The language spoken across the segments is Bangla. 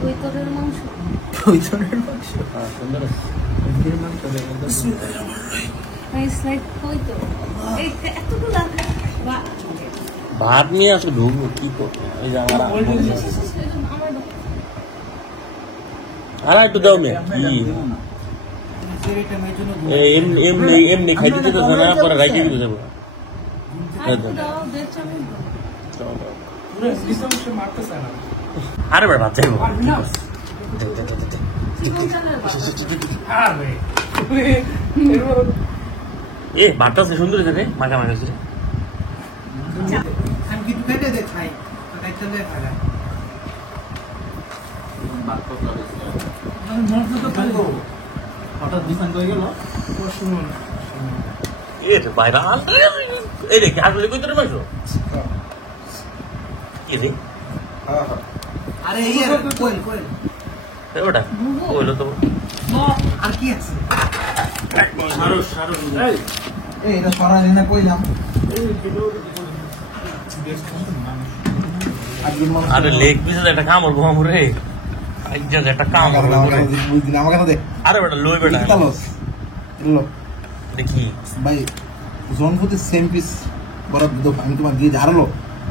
কৈতরের মাংস। কৈতরের মাংস? হ্যাঁ, সুন্দর আছে। মুরগির মাংস It's like কৈতর। এই এতগুলা ভাত নিয়ে আসলে ঢুকবো কি করতে? ওই যে আমার আর একটু দাও মেয়ে কি এমনি এমনি এমনি খাইতে দিতে না পরে রাইতে দিতে যাবো। আরে বেড়া ভাত চাইবো এ ভাতটা সুন্দর হয়েছে রে মাখা মাখা হয়েছে হঠাৎ বিছান করে গেল বাইরে এই রে আসলে কই তোর মাংস কি রে আরে এই কোয়েল কোয়েল ওটা কইলো তো আর কি আছে এই এটা সরাই না কইলাম আরে লেগ পিসে একটা কামড় ঘুমাবো রে একটা কামড় বুঝলি আমার কথা দেখ আরে বেটা লই বেটা দেখি ভাই জোন প্রতি সেম পিস বরাদ দো আমি তোমার দিয়ে আরলো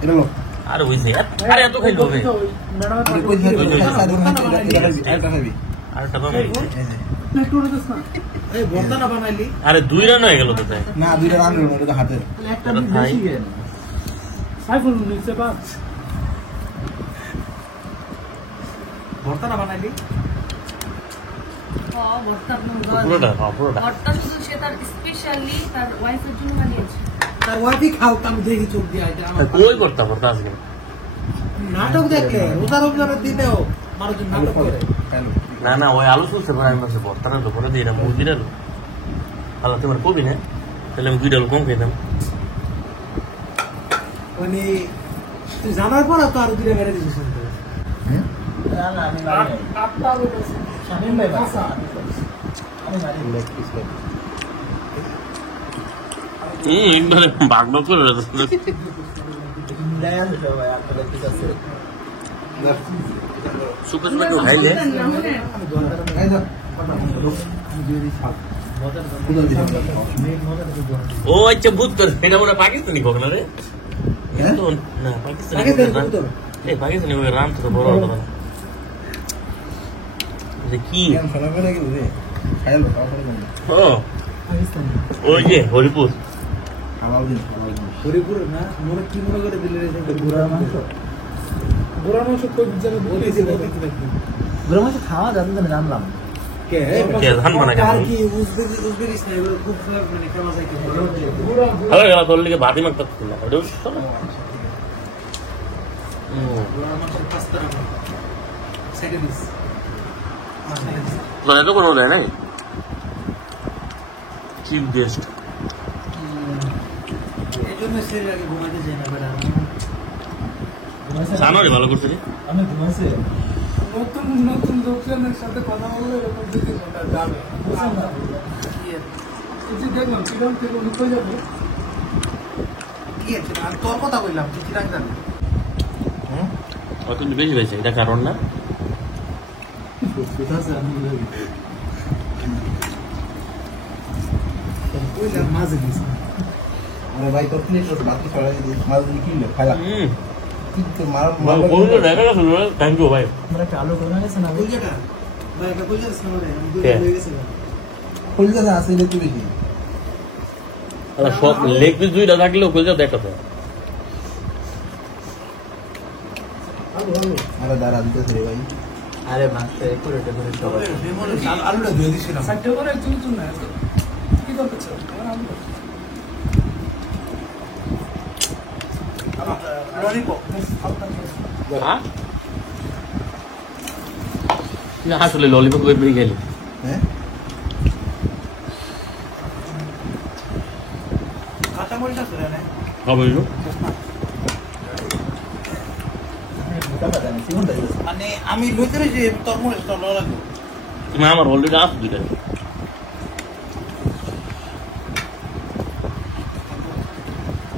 এটা লো আরে হইছে আরে এত খাইলো হবে আরে কই দিয়ে এটা খাবি আরেকটা বানাই একটু রোদস না এই ভর্তা না বানাইলি আরে দুই রান হয়ে গেল তো তাই না দুইটা রান হলো এটা হাতের একটা বেশি গেল সাইফুল নিচে পাঁচ ভর্তা না বানাইলি ভর্তা শুধু সে তার স্পেশালি তার ওয়াইফের জন্য বানিয়েছে। তার ওয়াইফই খাও আমি দেখি চোখ দিয়ে এটা আমার কই করতে ভর্তা আজকে নাটক দেখলে রোজা রমজানের দিনেও মানুষজন নাটক করে না না ওই আলু চলছে পরে আমি বলছি ভর্তাটা তো করে দিই এটা মুরগির আলু আল্লাহ তোমার কবি না তাহলে আমি দুইটা আলু কম খাইতাম মানে তুই জানার পর তো আরো দুইটা মেরে দিছিস বাগবা করে সুপার সুপার কেউ খাইলে ও আচ্ছা বুঝ করে এটা মনে পাকিস্তানি হোক না রে না পাকিস্তানি এই পাকিস্তানি রাম তো বড় হতো না কি ওই যে হরিপুর হরিপুর না মনে কি মনে করে দিলে ঘোড়ার মাংস ঘোড়ার মাংস কই জায়গায় ঘোড়ার মাংস খাওয়া যাবে না জানলাম কে ধান বানা আর কি উজবেকিস্তান এগুলো খুব মানে ফেমাস আছে হ্যালো গেল তোর লিগে ভাতি মারতে না ওটা ঘোড়ার মাংস পাস্তা সেকেন্ড দিস তো এত কোনো দেয় নাই চিফ গেস্ট এই জন্য সে আগে ঘুমাইতে যাই না বেড়া জানো রে ভালো করছিলি আমি ঘুমাইছি নতুন নতুন লোকজনের সাথে কথা বললে এরকম 2-3 ঘন্টা যাবে কিছু দেখলাম কিরম থেকে উঠে যাবে কি আছে আর তোর কথা বললাম তুই কি রাখবেন অত বেশি হয়েছে এটা কারণ না আরে ভাই তোর প্লেট বাকি সরাই দিয়ে মাছ দিয়ে কিনলে খাইলা কিন্তু মার বললো দেখা গেছে থ্যাংক ইউ ভাই মানে আলু করে গেছে না কইজাটা ভাই এটা কইজাটা সামনে আমি দুই লয়ে গেছে কইজাটা আছে দেখতে দেখি আরে সব লেগ পিস দুইটা থাকলেও কইজা দেখাতো আরে দাঁড়া দিতেছে রে ভাই আরে মাছটা করে সবাই আলুটা দিয়ে দিছিলাম সাইডে করে চুন না কি দরকার ছিল আসলে ললিপপ বের বেরিয়ে গেলি হ্যাঁ কাঁচামরিচটা ছিল না হবে মানে আমি লইতে রয়েছি তরমুজটা ল লাগবে না আমার অলরেডি আছে দুইটা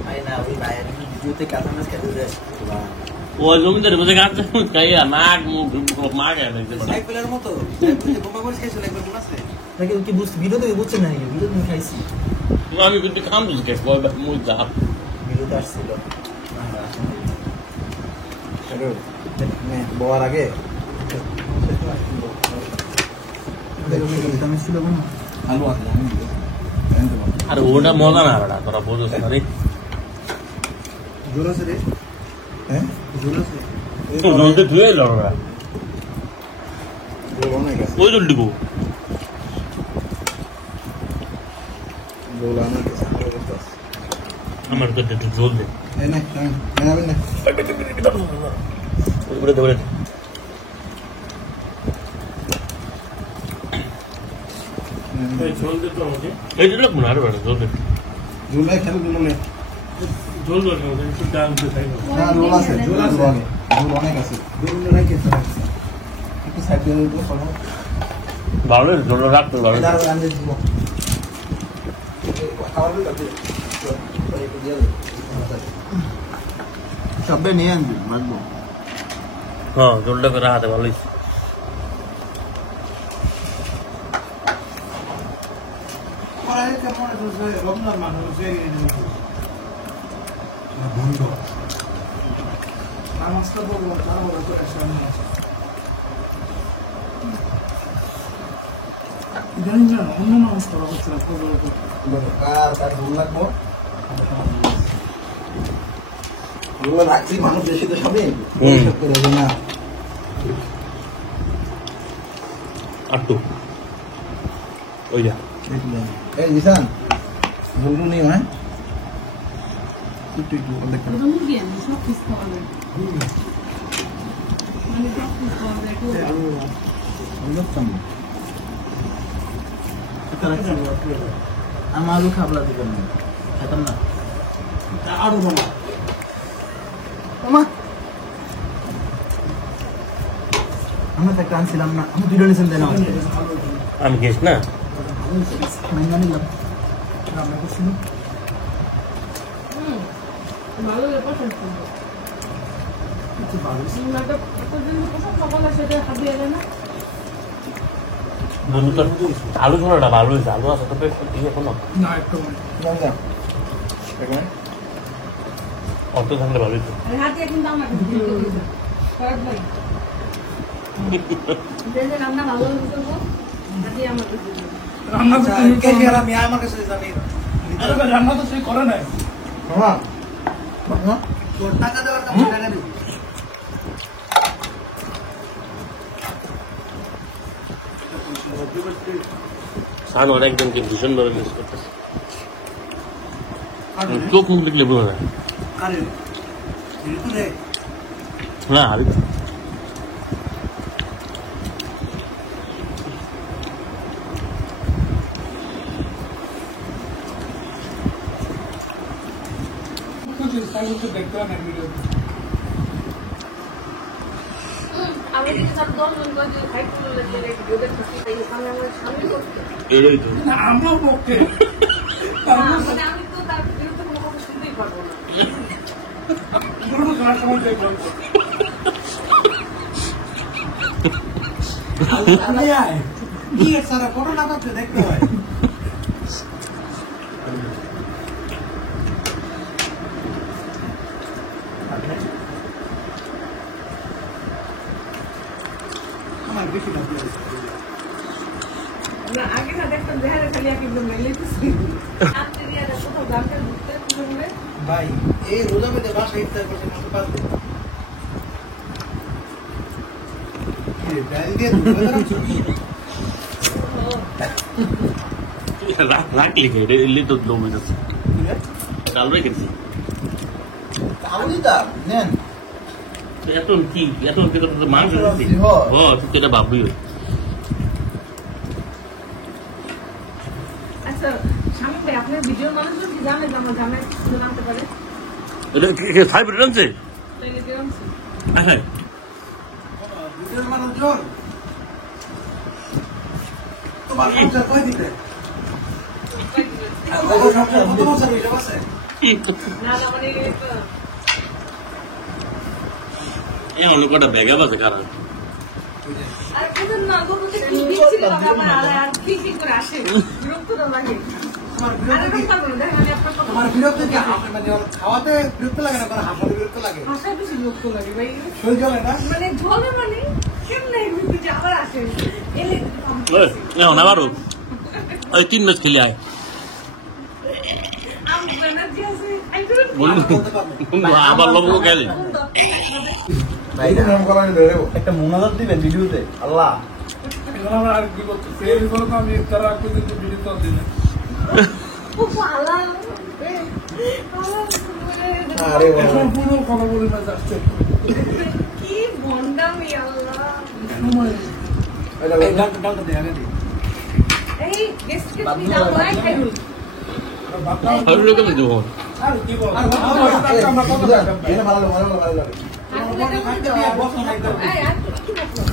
ভাই না ওই ভাই ভিডিওতে কাঁচামরিচ খেতে যায় ওই জমিদারের মধ্যে গাছ খাইয়া নাক মুখ মা খায় সাইকেলের মতো বোমা করে খাইছিল একবার মনে আছে নাকি কি বুঝতে ভিডিও থেকে বুঝছেন না ভিডিও তুমি খাইছি আমি কিন্তু খাম বুঝে গেছি মুখ জাহাব ভিডিওতে আসছিল বলার আগে আলু আছে আরে ওটা মজা না বেটা তোরা বোঝো না রে জোর আছে রে হ্যাঁ জোর আছে তো জলদি ধুয়ে এলো ওরা জোর অনেক আছে ওই জল দিব জোর অনেক আছে আমার তো একটু জল দে এই না নেবেন না ওগুলো দেবো এই জল লাগবো না আরে বেটা জল দে জোর নাই খেলে জোর নেই জল দরকার একটু ডাল দিয়ে খাই না জোর আছে জোর অনেক আছে জোর রেখে একটু সাইড দিয়ে দিতে সরো ভালো জল রাখতে ভালো দাঁড়াও আমি দিব খাওয়াবে কাটে সবে নিয়ে আনবি মারবো হ্যাঁ জলটা করে হাতে ভালোই অন্য নামাজ করা হচ্ছে রাখছি মানুষ বেশি তো সবে না আটটু ওই যা এই জিসান ভুলু নেই হ্যাঁ একটু দেখো মুরগি আমি সব কিছু খাওয়া যায় মানে সব কিছু খাওয়া যায় আমার আলু খাবলা দিবেন না খেতাম না আরো বাবা আমরা একটা আনছিলাম না আমি দুটো নিয়েছেন দেন আমি গেছ না নিলাম রান্না করছিল ভালো ব্যাপার সকালে সেটা খাবিয়ে দেয় না আলু ঝোলাটা ভালো হয়েছে আলু আছে তো পেট দিয়ে কোনো না একটু অত থাকলে ভালো হইতো হাতে এখন দাম না খারাপ ভাই রান্না ভালো করবো হাতে আমার রান্না আমি আমার কাছে জানি রান্না তো সে করে নাই হ্যাঁ তোর টাকা দেওয়ার টাকা দিবি সান অনেকজনকে ভীষণভাবে মিস করতেছে চোখ মুখ দেখলে বোঝা যায় না আমি আমি সব 10 জন করে খাই করলে ভিডিও দেখতে পাই সামনে আমার সামনে করতে এরই তো আমরাও পক্ষে মানে আমি তো তার বিরুদ্ধে কোনো কথা শুনতেই পারবো না কোনো গান কমাতে পারবো আমি আয় কি সারা ফটো না করতে দেখতে হয় আমার বেশি লাগবে না আগে না দেখতাম দেহারে খালি একদম মেলেছি আপনি দিয়ে কোথাও গানটা ঘুরতে ঘুরে ভাই এই রোজা মেতে বাসা ইফতার করতে মাত্র 5 দিন কি ডাল দিয়ে রাখলি এলি তো লোক হয়েছে ডাল রেখেছি তাহলে তা নেন এখন কি এখন কি তো মাংস দিচ্ছি ও তুই এটা ভাববি আচ্ছা স্বামী ভাই আপনার ভিডিও মানুষজন কি জানে যে আমার জামাই জানতে পারে এটা ফাইভ রানছে তাইলে কিরকম ছিল ভিডিওর মানুষজন তোমার সংসার কই দিতে কত বছর হইলো আছে না না মানে এখন লোকটা ভেগা বাজে কারণ আর ওদের না গো বলতে কি বিচ্ছিরি হবে আমার আলাদা আর কি কি করে আসে বিরক্ত না লাগে আর এরকম পারবো না দেখেন আপনার কথা আমার বিরক্ত কি মানে খাওয়াতে বিরক্ত লাগে না কারণ হাসাতে বিরক্ত লাগে ভাষায় বেশি বিরক্ত লাগে ভাই শরীর জ্বলে না মানে ঝলে মানে কেমনে ঘুরতে যে আবার আসে এলে এখন আবারও ওই 3 ম্যাচ খেলে আয় আমি এনার্জি আছে বন্ধু আবার লোক গেলে একটা মোনাজাত দিবেন ভিডিওতে আল্লাহ আর কি করতে সেই বিপরীত আমি তারা কিন্তু ভিডিও তো দিই না খুব ভালো আরে এখন পুরো কথা বলে না যাচ্ছে কি বন্ডামি আল্লাহ ডালটা দেয়া গেছে এই গেস্টকে তুমি দাও নাই খাইরুল ভালো লোক আছে তো আর কি বল আর আমরা কত টাকা ভালো লাগে আসলে কেমন দাও এই আর কি রাখলো